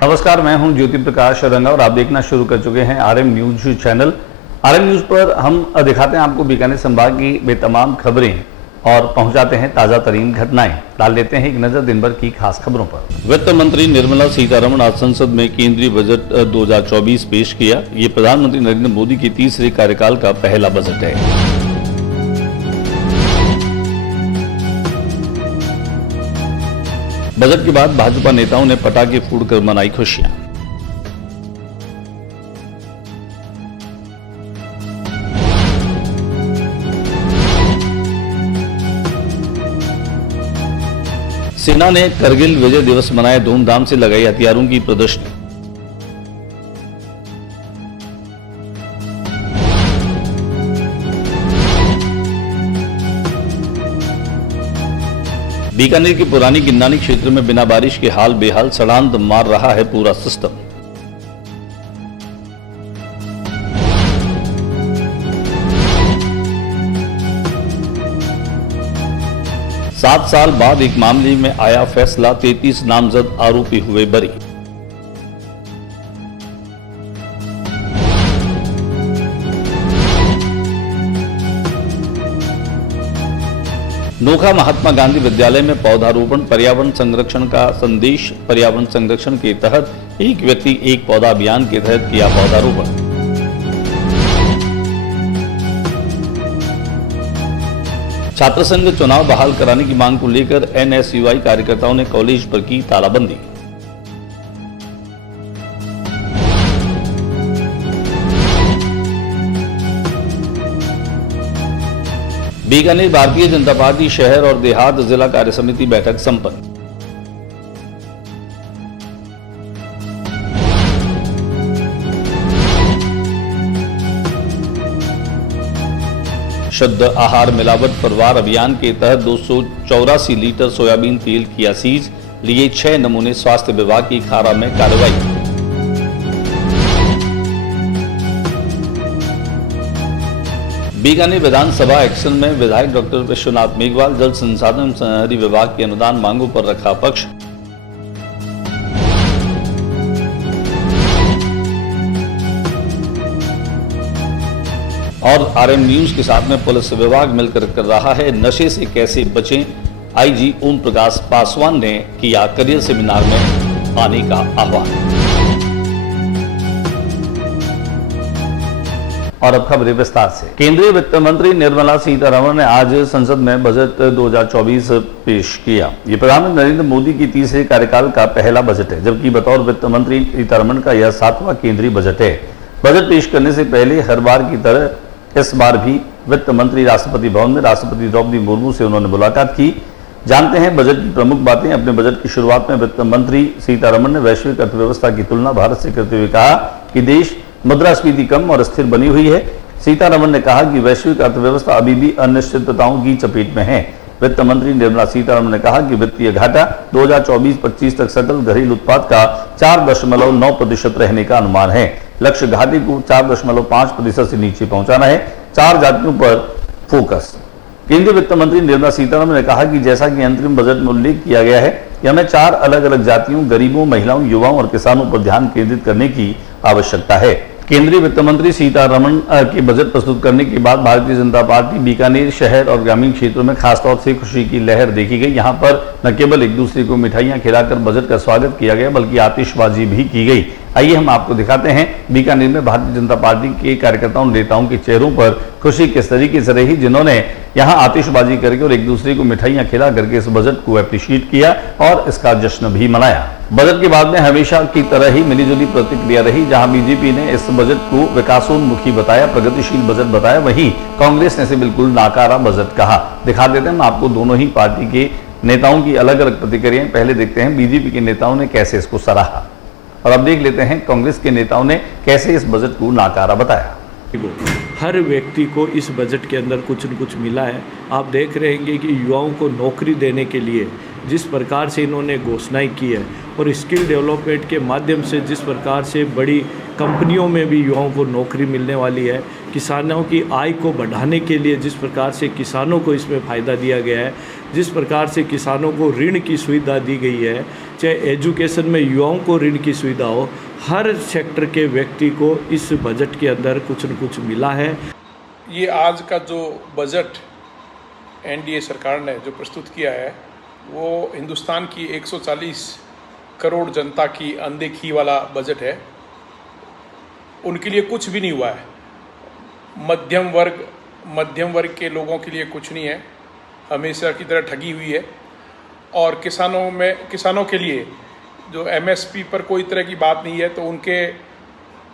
नमस्कार, मैं हूं ज्योति प्रकाश रंगा और आप देखना शुरू कर चुके हैं RM news channel. RM news पर हम दिखाते हैं आपको बीकानेर संभाग की बेतमाम खबरें और पहुंचाते हैं ताजा तरीन घटनाएं। डाल लेते हैं एक नजर दिन भर की खास खबरों पर। वित्त मंत्री निर्मला सीतारमण आज संसद में केंद्रीय बजट 2024 पेश किया। ये प्रधानमंत्री नरेंद्र मोदी के तीसरे कार्यकाल का पहला बजट है। बजट के बाद भाजपा नेताओं ने पटाखे फोड़कर मनाई खुशियां। सेना ने करगिल विजय दिवस मनाया, धूमधाम से लगाई हथियारों की प्रदर्शनी। बीकानेर के पुरानी गिन्नानी क्षेत्र में बिना बारिश के हाल बेहाल, सड़ांध मार रहा है पूरा सिस्टम। सात साल बाद एक मामले में आया फैसला, 33 नामजद आरोपी हुए बरी। नोखा महात्मा गांधी विद्यालय में पौधारोपण, पर्यावरण संरक्षण का संदेश। पर्यावरण संरक्षण के तहत एक व्यक्ति एक पौधा अभियान के तहत किया पौधारोपण। छात्र संघ चुनाव बहाल कराने की मांग को लेकर एनएसयूआई कार्यकर्ताओं ने कॉलेज पर की तालाबंदी। बीकानेर भारतीय जनता पार्टी शहर और देहात जिला कार्य समिति बैठक संपन्न। शुद्ध आहार मिलावट परवार अभियान के तहत 284 लीटर सोयाबीन तेल किया सीज, लिए 6 नमूने। स्वास्थ्य विभाग की खारा में कार्रवाई। बीकानेर विधानसभा एक्शन में विधायक डॉक्टर विश्वनाथ मेघवाल जल संसाधन शहरी विभाग की अनुदान मांगों पर रखा पक्ष। और आरएम न्यूज के साथ में पुलिस विभाग मिलकर कर रहा है नशे से कैसे बचें। आईजी ओम प्रकाश पासवान ने किया करियर सेमिनार में आने का आह्वान। और अब खबरें विस्तार से। केंद्रीय वित्त मंत्री निर्मला सीतारमण ने आज संसद में बजट 2024 पेश किया। ये प्रधानमंत्री नरेंद्र मोदी की तीसरे कार्यकाल का पहला बजट है, जबकि बतौर वित्त मंत्री सीतारमण का यह 7वां केंद्रीय बजट है। बजट पेश करने से पहले हर बार की तरह इस बार भी वित्त मंत्री राष्ट्रपति भवन में राष्ट्रपति द्रौपदी मुर्मू से उन्होंने मुलाकात की। जानते हैं बजट की प्रमुख बातें। अपने बजट की शुरुआत में वित्त मंत्री सीतारमण ने वैश्विक अर्थव्यवस्था की तुलना भारत से करते हुए कहा कि देश मुद्रास्फीति कम और स्थिर बनी हुई है। सीतारमण ने कहा कि वैश्विक अर्थव्यवस्था अभी भी अनिश्चितताओं की चपेट में है। वित्त मंत्री निर्मला सीतारमण ने कहा कि वित्तीय घाटा 2024-25 तक सकल घरेलू उत्पाद का 4.9% रहने का अनुमान है। लक्ष्य घाटे को 4.5% से नीचे पहुंचाना है। 4 जातियों पर फोकस। केंद्रीय वित्त मंत्री निर्मला सीतारमण ने कहा कि जैसा कि अंतरिम बजट में उल्लेख किया गया है कि हमें 4 अलग अलग जातियों, गरीबों, महिलाओं, युवाओं और किसानों पर ध्यान केंद्रित करने की आवश्यकता है। केंद्रीय वित्त मंत्री सीतारमण के बजट प्रस्तुत करने के बाद भारतीय जनता पार्टी बीकानेर शहर और ग्रामीण क्षेत्रों में खासतौर से खुशी की लहर देखी गई। यहां पर न केवल एक दूसरे को मिठाइयां खिलाकर बजट का स्वागत किया गया, बल्कि आतिशबाजी भी की गई। आइए हम आपको दिखाते हैं बीकानेर में भारतीय जनता पार्टी के कार्यकर्ताओं नेताओं के चेहरों पर खुशी किस तरीके से रही, जिन्होंने यहां आतिशबाजी करके और एक दूसरे को मिठाइयां खिला करके इस बजट को अप्रिशिएट किया और इसका जश्न भी मनाया। बजट के बाद में हमेशा की तरह ही मिलीजुली प्रतिक्रिया रही। जहां बीजेपी ने इस बजट को विकासोन्मुखी बताया, प्रगतिशील बजट बताया, वहीं कांग्रेस ने इसे बिल्कुल नाकारा बजट कहा। दिखा देते हैं आपको दोनों ही पार्टी के नेताओं की अलग अलग प्रतिक्रियाएं। पहले देखते हैं बीजेपी के नेताओं ने कैसे इसको सराहा और अब देख लेते हैं कांग्रेस के नेताओं ने कैसे इस बजट को नाकारा बताया। हर व्यक्ति को इस बजट के अंदर कुछ न कुछ मिला है। आप देख रहे हैं कि युवाओं को नौकरी देने के लिए जिस प्रकार से इन्होंने घोषणाएं की है और स्किल डेवलपमेंट के माध्यम से जिस प्रकार से बड़ी कंपनियों में भी युवाओं को नौकरी मिलने वाली है, किसानों की आय को बढ़ाने के लिए जिस प्रकार से किसानों को इसमें फ़ायदा दिया गया है, जिस प्रकार से किसानों को ऋण की सुविधा दी गई है, चाहे एजुकेशन में युवाओं को ऋण की सुविधा हो, हर सेक्टर के व्यक्ति को इस बजट के अंदर कुछ न कुछ मिला है। ये आज का जो बजट एनडीए सरकार ने जो प्रस्तुत किया है वो हिंदुस्तान की 140 करोड़ जनता की अनदेखी वाला बजट है। उनके लिए कुछ भी नहीं हुआ है। मध्यम वर्ग के लोगों के लिए कुछ नहीं है, हमेशा की तरह ठगी हुई है। और किसानों के लिए जो एमएसपी पर कोई तरह की बात नहीं है, तो उनके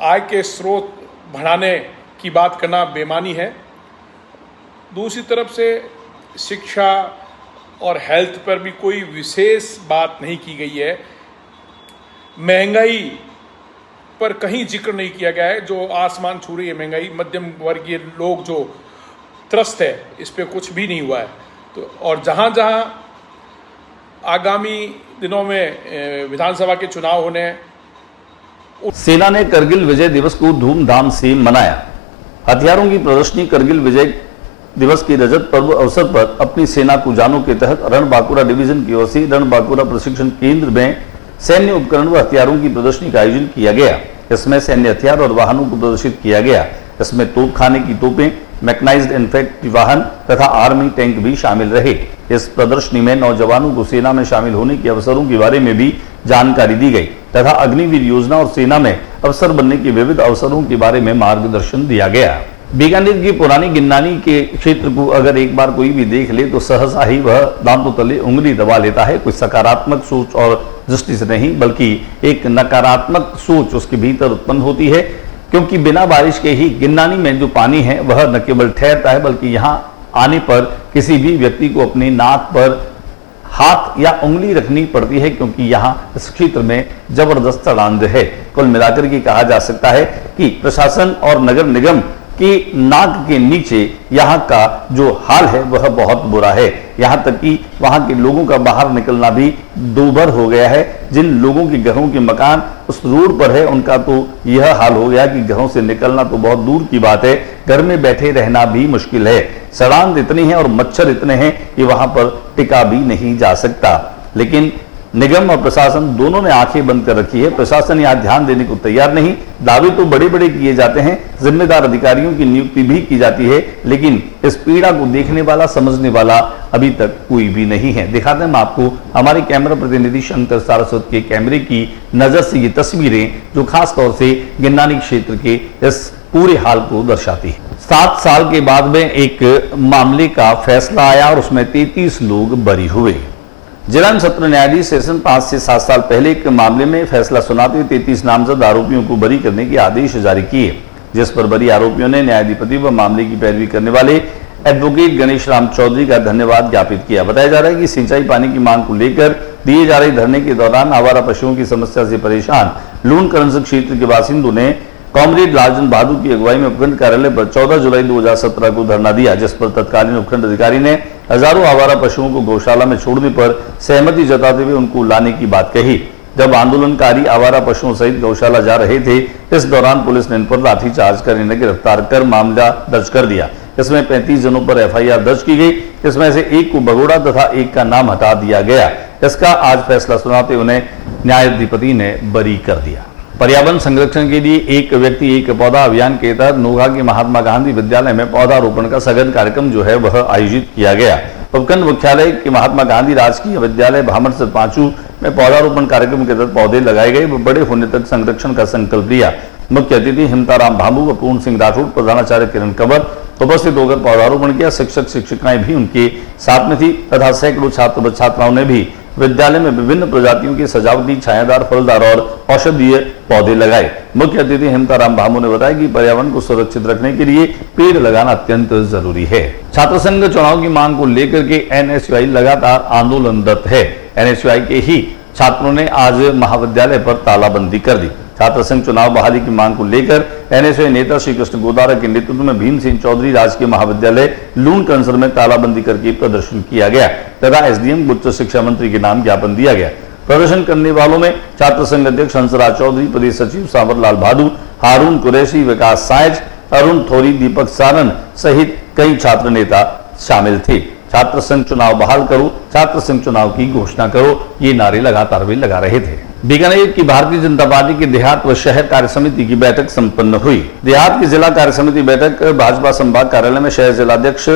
आय के स्रोत बढ़ाने की बात करना बेमानी है। दूसरी तरफ से शिक्षा और हेल्थ पर भी कोई विशेष बात नहीं की गई है। महंगाई पर कहीं जिक्र नहीं किया गया है, जो आसमान छू रही है महंगाई। मध्यम वर्गीय लोग जो त्रस्त है, इस पे कुछ भी नहीं हुआ है। तो और जहाँ आगामी दिनों में विधानसभा के चुनाव होने हैं। सेना ने करगिल विजय दिवस को धूमधाम से मनाया। हथियारों की प्रदर्शनी करगिल विजय दिवस के रजत पर्व अवसर पर अपनी सेना कुजानों के तहत रणबांकुरा डिवीजन की ओर से रणबांकुरा प्रशिक्षण केंद्र में सैन्य उपकरण व हथियारों की प्रदर्शनी का आयोजन किया गया। इसमें सैन्य हथियार और वाहनों को प्रदर्शित किया गया। इसमें तोपखाने की तोपें, मैकेनाइज्ड इन्फैंट्री वाहन तथा आर्मी टैंक भी शामिल रहे। इस प्रदर्शनी में नौजवानों को सेना में शामिल होने के अवसरों के बारे में भी जानकारी दी गई तथा अग्निवीर योजना और सेना में अफसर बनने के विविध अवसरों के बारे में मार्गदर्शन दिया गया। बीकानेर की पुरानी गिन्नानी के क्षेत्र को अगर एक बार कोई भी देख ले तो सहसा ही वह दांतों तले उंगली दबा लेता है। कोई सकारात्मक सोच और दृष्टि से नहीं, बल्कि एक नकारात्मक सोच उसके भीतर उत्पन्न होती है, क्योंकि बिना बारिश के ही गिन्नानी में जो पानी है वह न केवल ठहरता है, बल्कि यहाँ आने पर किसी भी व्यक्ति को अपने नाक पर हाथ या उंगली रखनी पड़ती है, क्योंकि यहाँ इस क्षेत्र में जबरदस्त ढलान है। कुल मिलाकर के कहा जा सकता है कि प्रशासन और नगर निगम कि नाक के नीचे यहाँ का जो हाल है वह बहुत बुरा है। यहाँ तक कि वहाँ के लोगों का बाहर निकलना भी दूभर हो गया है। जिन लोगों के घरों के मकान उस रोड पर है, उनका तो यह हाल हो गया कि घरों से निकलना तो बहुत दूर की बात है, घर में बैठे रहना भी मुश्किल है। सड़ांध इतनी है और मच्छर इतने हैं कि वहां पर टिका भी नहीं जा सकता। लेकिन निगम और प्रशासन दोनों ने आंखें बंद कर रखी है। प्रशासन यहाँ ध्यान देने को तैयार नहीं। दावे तो बड़े बड़े किए जाते हैं, जिम्मेदार अधिकारियों की नियुक्ति भी की जाती है, लेकिन इस पीड़ा को देखने वाला, समझने वाला अभी तक कोई भी नहीं है। दिखाते हैं हम आपको हमारे कैमरा प्रतिनिधि शंकर सारस्वत के कैमरे की नजर से ये तस्वीरें, जो खास तौर से गिन्नानी क्षेत्र के इस पूरे हाल को दर्शाती है। 7 साल के बाद में एक मामले का फैसला आया और उसमें 33 लोग बरी हुए। जिला सत्र न्यायाधीश सेशन 5 से 7 साल पहले एक मामले में फैसला सुनाते 33 नामजद आरोपियों को बरी करने के आदेश जारी किए, जिस पर बरी आरोपियों ने न्यायाधिपति व मामले की पैरवी करने वाले एडवोकेट गणेश राम चौधरी का धन्यवाद ज्ञापित किया। बताया जा रहा है कि सिंचाई पानी की मांग को लेकर दिए जा रहे धरने के दौरान आवारा पशुओं की समस्या से परेशान लूण करंज क्षेत्र के बासिंदों ने कॉमरेड लालचंद बहादुर की अगुवाई में उपखंड कार्यालय पर 14 जुलाई 2017 को धरना दिया, जिस पर तत्कालीन उपखंड अधिकारी ने हजारों आवारा पशुओं को गौशाला में छोड़ने पर सहमति जताते हुए उनको लाने की बात कही। जब आंदोलनकारी आवारा पशुओं सहित गौशाला जा रहे थे, इस दौरान पुलिस ने इन पर लाठीचार्ज कर इन्हें गिरफ्तार कर मामला दर्ज कर दिया। इसमें 35 जनों पर एफआईआर दर्ज की गई। इसमें से एक को भगोड़ा तथा एक का नाम हटा दिया गया। इसका आज फैसला सुनाते उन्हें न्यायाधिपति ने बरी कर दिया। पर्यावरण संरक्षण के लिए एक व्यक्ति एक पौधा अभियान के तहत नोखा के महात्मा गांधी विद्यालय में पौधारोपण का सघन कार्यक्रम जो है वह आयोजित किया गया। उपखंड मुख्यालय के महात्मा गांधी राजकीय विद्यालय भामर से पांचू में पौधारोपण कार्यक्रम के तहत पौधे लगाए गए व बड़े होने तक संरक्षण का संकल्प लिया। मुख्य अतिथि हिमताराम भामू व पूर्ण सिंह राठौड़, प्रधानाचार्य किरण कंवर उपस्थित होकर पौधारोपण किया। शिक्षक शिक्षिकाएं भी उनके साथ में थी तथा सैकड़ों छात्र व छात्राओं ने भी विद्यालय में विभिन्न प्रजातियों के सजावटी, छायादार, फलदार और औषधीय पौधे लगाए। मुख्य अतिथि हिमताराम भामू ने बताया कि पर्यावरण को सुरक्षित रखने के लिए पेड़ लगाना अत्यंत जरूरी है। छात्र संघ चुनाव की मांग को लेकर के एनएसयूआई लगातार आंदोलनरत है। एनएसयूआई के ही छात्रों ने आज महाविद्यालय पर तालाबंदी कर दी। छात्र संघ चुनाव बहाली की मांग को लेकर एनएसयूआई नेता श्री कृष्ण गोदारा के नेतृत्व में भीम सिंह चौधरी राजकीय महाविद्यालय लूण कंसर में तालाबंदी करके प्रदर्शन किया गया तथा एसडीएम उच्च शिक्षा मंत्री के नाम ज्ञापन दिया गया। प्रदर्शन करने वालों में छात्र संघ अध्यक्ष हंसराज चौधरी, प्रदेश सचिव सांवरलाल भादु, हारून कुरैशी, विकास साइज, अरुण थोरी, दीपक सारन सहित कई छात्र नेता शामिल थे। छात्र संघ चुनाव बहाल करो, छात्र संघ चुनाव की घोषणा करो, ये नारे लगातार वे लगा रहे थे। बीकानेर की भारतीय जनता पार्टी की देहात व शहर कार्य समिति की बैठक संपन्न हुई। देहात की जिला कार्य समिति बैठक भाजपा संभाग कार्यालय में शहर जिलाध्यक्ष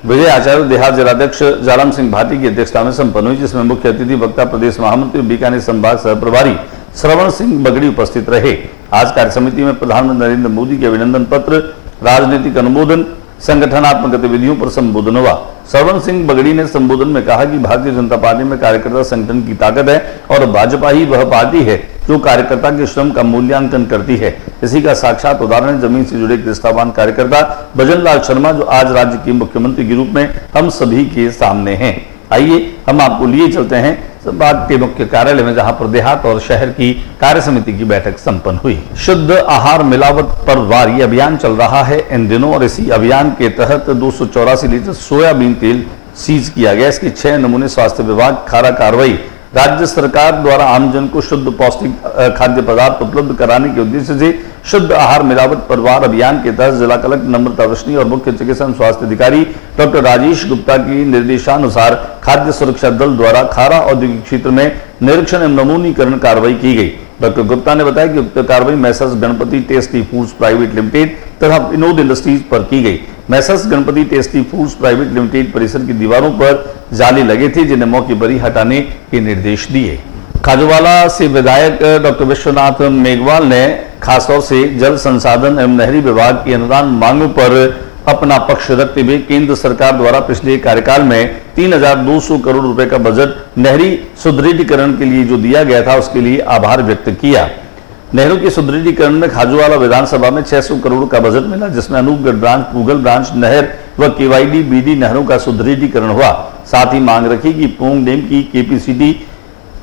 विजय आचार्य, देहात जिलाध्यक्ष जालम सिंह भाटी की अध्यक्षता में संपन्न हुई, जिसमें मुख्य अतिथि वक्ता प्रदेश महामंत्री बीकानेर संभाग सह प्रभारी श्रवण सिंह बगड़ी उपस्थित रहे। आज कार्य समिति में प्रधानमंत्री नरेंद्र मोदी के अभिनंदन पत्र, राजनीतिक अनुमोदन, संगठनात्मक गतिविधियों पर संबोधन हुआ। श्रवण सिंह बगड़ी ने संबोधन में कहा कि भारतीय जनता पार्टी में कार्यकर्ता संगठन की ताकत है और भाजपा ही वह पार्टी है जो कार्यकर्ता के श्रम का मूल्यांकन करती है। इसी का साक्षात उदाहरण जमीन से जुड़े निष्ठावान कार्यकर्ता भजन लाल शर्मा, जो आज राज्य के मुख्यमंत्री के रूप में हम सभी के सामने हैं। आइए हम आपको लिए चलते हैं संभाग के मुख्य कार्यालय में, जहां पर देहात और शहर की कार्य समिति की बैठक संपन्न हुई। शुद्ध आहार मिलावट पर वार ये अभियान चल रहा है इन दिनों, और इसी अभियान के तहत 284 लीटर सोयाबीन तेल सीज किया गया। इसकी 6 नमूने स्वास्थ्य विभाग खारा कार्रवाई। राज्य सरकार द्वारा आमजन को शुद्ध पौष्टिक खाद्य पदार्थ उपलब्ध कराने के उद्देश्य से शुद्ध आहार मिलावट पर वार अभियान के तहत जिला कलेक्टर नम्रता वृष्णि और मुख्य चिकित्सा स्वास्थ्य अधिकारी डॉक्टर राजेश गुप्ता की निर्देशानुसार खाद्य सुरक्षा दल द्वारा खारा औद्योगिक क्षेत्र में निरीक्षण एवं नमूनीकरण कार्रवाई की गई। डॉक्टर गुप्ता ने बताया कि उक्त कार्रवाई Messrs Ganpati tasty foods private limited तथा विनोद इंडस्ट्रीज पर की गई। Messrs Ganpati tasty foods private limited परिसर की दीवारों पर जाले लगे थे, जिन्हें मौके पर ही हटाने के निर्देश दिए। खाजूवाला से विधायक डॉक्टर विश्वनाथ मेघवाल ने खासतौर से जल संसाधन एवं नहरी विभाग की अनुदान मांगों पर अपना पक्ष रखते हुए केंद्र सरकार द्वारा पिछले कार्यकाल में 3,200 करोड़ रुपए का बजट नहरी सुदृढ़ीकरण के लिए जो दिया गया था, उसके लिए आभार व्यक्त किया। नहरों के सुदृढ़ीकरण में खाजूवाला विधानसभा में 600 करोड़ का बजट मिला, जिसमें अनूपगढ़ ब्रांच, पूगल ब्रांच नहर व केवाईडी बीडी नहरों का सुदृढ़ीकरण हुआ। साथ ही मांग रखी कि पोंग डैम की कैपेसिटी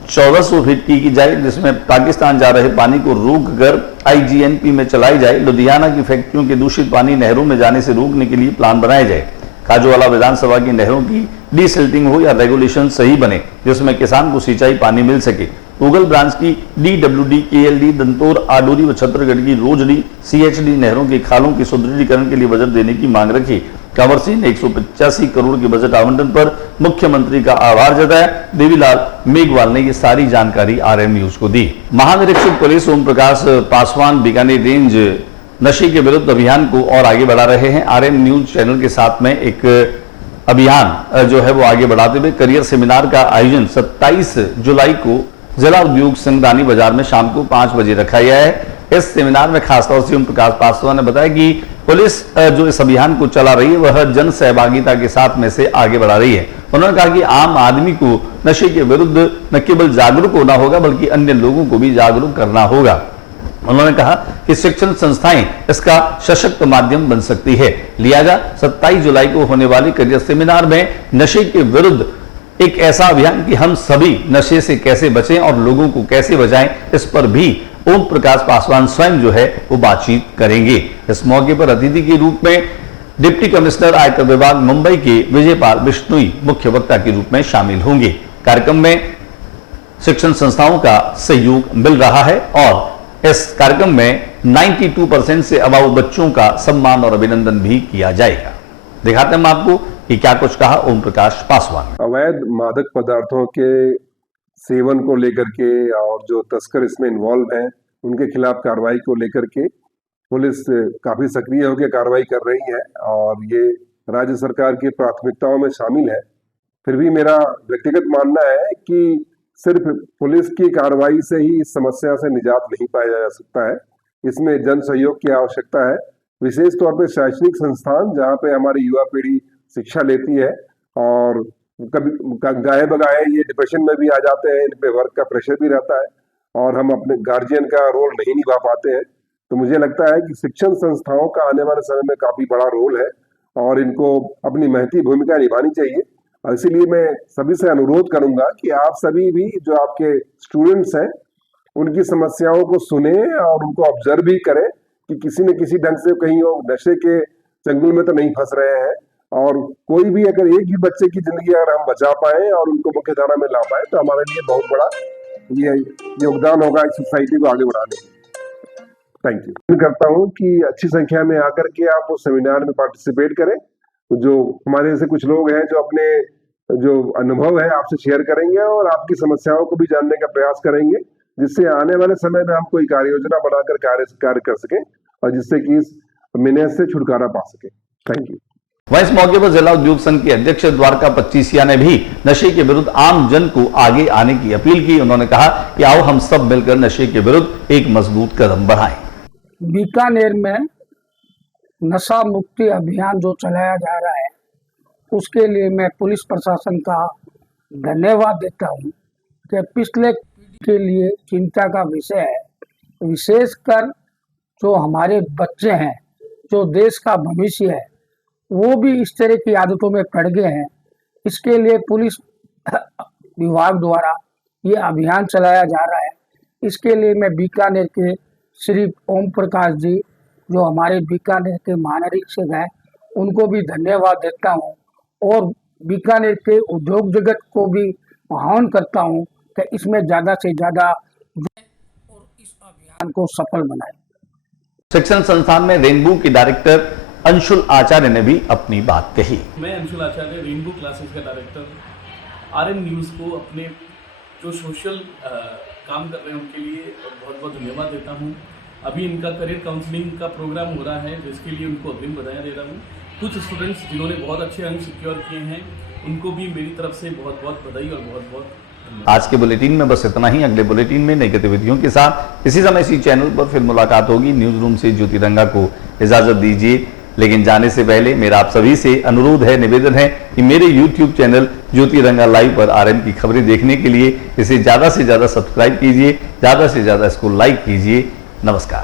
1400 फीट की जाए, जिसमें पाकिस्तान जा रहे पानी को रोककर आईजीएनपी में चलाई जाए। लुधियाना की फैक्ट्रियों के दूषित पानी नहरों में जाने से रोकने के लिए प्लान बनाया जाए। खाजूवाला विधानसभा की नहरों की डीसिल्टिंग हो या रेगुलेशन सही बने, जिसमें किसान को सिंचाई पानी मिल सके। पूगल ब्रांच की डीडब्ल्यूडी, केएलडी, दंतोर, आडोरी व छत्तरगढ़ की रोजडी, सीएचडी नहरों की खालों के सुदृढ़ीकरण के लिए बजट देने की मांग रखी। कंवर सिंह ने 185 करोड़ के बजट आवंटन पर मुख्यमंत्री का आभार जताया। देवीलाल मेघवाल ने ये सारी जानकारी आरएम न्यूज को दी। महानिरीक्षक पुलिस ओम प्रकाश पासवान बीकानेर रेंज नशे के विरुद्ध अभियान को और आगे बढ़ा रहे हैं। आरएम न्यूज चैनल के साथ में एक अभियान जो है वो आगे बढ़ाते हुए करियर सेमिनार का आयोजन 27 जुलाई को जिला उद्योग संघ दानी बाजार में शाम को 5 बजे रखा गया है। इस सेमिनार में खासतौर से ओम प्रकाश पासवान ने बताया कि पुलिस जो इस अभियान को चला रही है वह जन सहभागिता के साथ में से आगे बढ़ा रही है। उन्होंने कहा कि आम आदमी को नशे के विरुद्ध न केवल जागरूक होना होगा बल्कि अन्य लोगों को भी जागरूक करना होगा। उन्होंने कहा कि शिक्षण संस्थाएं इसका सशक्त माध्यम बन सकती है। लिहाजा 27 जुलाई को होने वाले करियर सेमिनार में नशे के विरुद्ध एक ऐसा अभियान कि हम सभी नशे से कैसे बचें और लोगों को कैसे बचाएं, इस पर भी ओम प्रकाश पासवान स्वयं जो है वो बातचीत करेंगे। इस मौके पर अतिथि के रूप में डिप्टी कमिश्नर आयकर विभाग मुंबई के विजयपाल बिश्नोई मुख्य वक्ता के रूप में शामिल होंगे। कार्यक्रम में शिक्षण संस्थाओं का सहयोग मिल रहा है और इस कार्यक्रम में 92% से अबाव बच्चों का सम्मान और अभिनंदन भी किया जाएगा। दिखाते हैं आपको कि क्या कुछ कहा ओम प्रकाश पासवान। अवैध मादक पदार्थों के सेवन को लेकर के और जो तस्कर इसमें इन्वॉल्व हैं उनके खिलाफ कार्रवाई को लेकर के पुलिस काफी सक्रिय होकर कार्रवाई कर रही है और ये राज्य सरकार की प्राथमिकताओं में शामिल है। फिर भी मेरा व्यक्तिगत मानना है कि सिर्फ पुलिस की कार्रवाई से ही इस समस्या से निजात नहीं पाया जा सकता है। इसमें जन सहयोग की आवश्यकता है, विशेष तौर पे शैक्षणिक संस्थान जहाँ पे हमारी युवा पीढ़ी शिक्षा लेती है और कभी गाये बगाए ये डिप्रेशन में भी आ जाते हैं, इन पे वर्क का प्रेशर भी रहता है और हम अपने गार्जियन का रोल नहीं निभा पाते हैं। तो मुझे लगता है कि शिक्षण संस्थाओं का आने वाले समय में काफी बड़ा रोल है और इनको अपनी महती भूमिका निभानी चाहिए। और इसीलिए मैं सभी से अनुरोध करूंगा कि आप सभी भी जो आपके स्टूडेंट्स हैं उनकी समस्याओं को सुने और उनको ऑब्जर्व भी करें कि किसी न किसी ढंग से कहीं वो नशे के चंगुल में तो नहीं फंस रहे हैं। और कोई भी अगर एक ही बच्चे की जिंदगी अगर हम बचा पाए और उनको मुख्य धारा में ला पाए तो हमारे लिए बहुत बड़ा ये योगदान होगा इस सोसाइटी को आगे बढ़ाने में। Thank you. करता हूँ कि अच्छी संख्या में आकर के आप उस सेमिनार में पार्टिसिपेट करें। जो हमारे से कुछ लोग हैं जो अपने जो अनुभव है आपसे शेयर करेंगे और आपकी समस्याओं को भी जानने का प्रयास करेंगे, जिससे आने वाले समय में हम कोई कार्य योजना बनाकर कार्य कर सकें और जिससे कि इस मेहनत से छुटकारा पा सके। Thank you. वहीं इस मौके पर जिला उद्योग संघ के अध्यक्ष द्वारका पच्चीसिया ने भी नशे के विरुद्ध आम जन को आगे आने की अपील की। उन्होंने कहा कि आओ हम सब मिलकर नशे के विरुद्ध एक मजबूत कदम बढ़ाएं। बीकानेर में नशा मुक्ति अभियान जो चलाया जा रहा है उसके लिए मैं पुलिस प्रशासन का धन्यवाद देता हूं कि पिछले पीढ़ी के लिए चिंता का विषय है। विशेषकर जो हमारे बच्चे हैं, जो देश का भविष्य है, वो भी इस तरह की आदतों में पड़ गए हैं। इसके लिए पुलिस विभाग द्वारा ये अभियान चलाया जा रहा है। इसके लिए मैं बीकानेर के श्री ओम प्रकाश जी, जो हमारे बीकानेर के महानिरीक्षक हैं, उनको भी धन्यवाद देता हूं और बीकानेर के उद्योग जगत को भी आह्वान करता हूं कि इसमें ज़्यादा से ज़्यादा और इस अभियान को सफल बनाएं। शिक्षण संस्थान में रेनबो की डायरेक्टर अंशुल आचार्य ने भी अपनी बात कही। मैं अंशुल आचार्य, रेनबो क्लासेस का डायरेक्टर, आरएन न्यूज़ को अपने जो सोशल काम कर रहे हैं उनके लिए बहुत बहुत धन्यवाद देता हूं। अभी इनका करियर काउंसलिंग का प्रोग्राम हो रहा है, जिसके लिए उनको अग्रिम बधाई दे रहा हूं। कुछ स्टूडेंट्स जिन्होंने बहुत अच्छे अंक सिक्योर किए हैं, उनको भी मेरी तरफ से बहुत बहुत बधाई और बहुत बहुत धन्यवाद। आज के बुलेटिन में बस इतना ही। अगले बुलेटिन में नई गतिविधियों के साथ इसी समय इसी चैनल पर फिर मुलाकात होगी। न्यूज रूम से ज्योति रंगा को इजाजत दीजिए, लेकिन जाने से पहले मेरा आप सभी से अनुरोध है, निवेदन है कि मेरे YouTube चैनल ज्योति रंगा लाइव पर आरएन की खबरें देखने के लिए इसे ज्यादा से ज्यादा सब्सक्राइब कीजिए, ज्यादा से ज्यादा इसको लाइक कीजिए। नमस्कार।